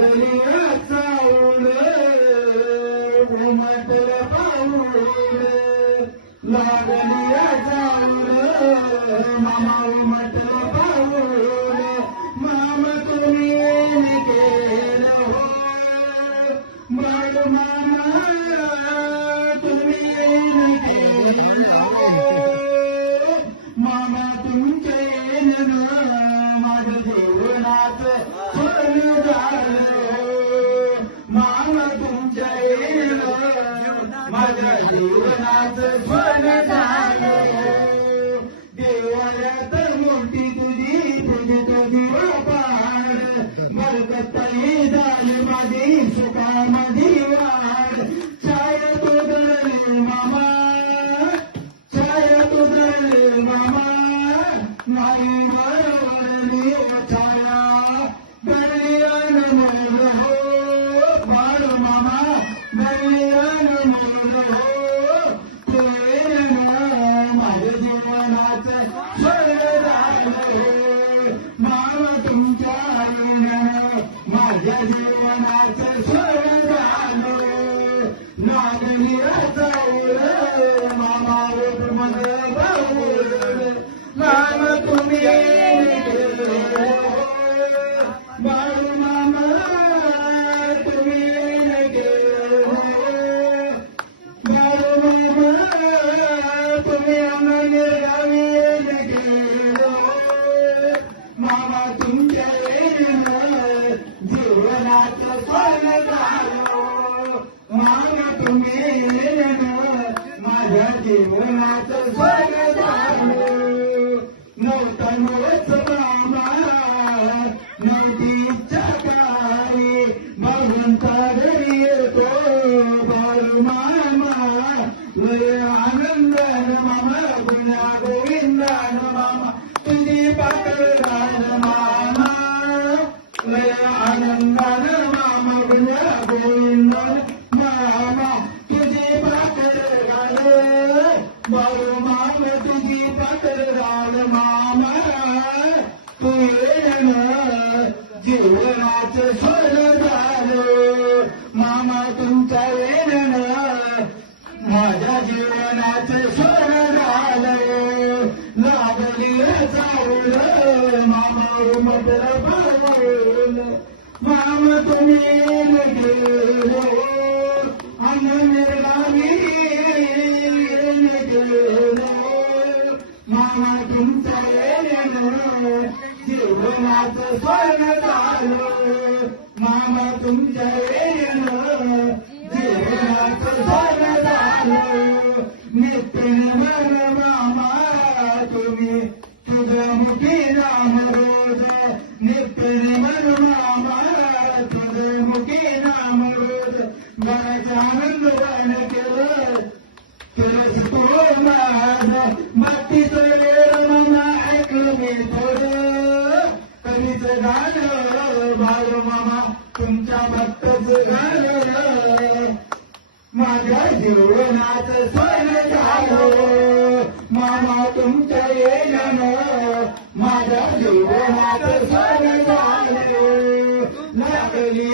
लागली चावून उमटलं पाऊल लागली चावून मामा उमटलं पाऊल मामा तुम्ही केलं हो बाळू मामा तुम्ही केलं हो मामा तुमच्या येणं माझ्या जीवनाचं फळ झालं मामा तुमच्या येणं माझ्या जीवनाचं फळ झालं देवाऱ्यात मूर्ती तुझी तुझी तो दिवा पाड बरकतही झाली माझी सुखामध्ये वाढ छाया तो दळले मामा छाया तो दळले मामा नाही बरवळली छाया दळली अनमोल हो बाळ मामा दळली अनमोल हो प्रेम माझ्या जीवनाचं फळ झालं मामा तुमच्या येण्यानं माझ्या जीवनाचं फळ झालं लागली चावूल मामा मध्ये बाऊल मामा तुम्ही बाळू मामा तुम्ही बाळू मामा तुम्ही अंगणे गावी गेलो मामा तुमच्या येणं जीवनाचं फळ झालं मामा तुम्ही येणं माझ्या जीवनाचं फळ झालं नव्हतं मुळच मामा नव्हती इच्छा काही भगवंता घरी येतो बाळू मामा लय आनंदान मामा गुण्या गोविंदान मामा तुझी पाकळान मामा लय आनंदान मामा गुण्या गोविंदान मामा तुझी पाकळान बाळू मामा तुझी पाकळान मामा तू येणं जीवनाचं फळ झालं मामा तुमच्या येणं माझ्या जीवनाचं फळ झालं लागली चावूल मामा उमटलं पाऊल मामा तुम्ही गेलो अंगणगावी गेलो मामा तुमच्या येणं जीवनाचं फळ झालं मामा तुमच्या येणं जीवनाचं फळ झालं नित्य मन मामा तुम्ही तुझमुखी नाम रोज नित्य मन मामा तुझमुखी नाम रोज मनाचा आनंद गाण केलं केलं तो माझं मातीचं वेळ मामा ऐकलं मी थोडं कधीच गाणं बाळू मामा तुमच्या भक्तच गाणं माझ्या जीवनाचं फळ झालं मामा तुमच्या येणं माझ्या जीवनाचं फळ झालं लागली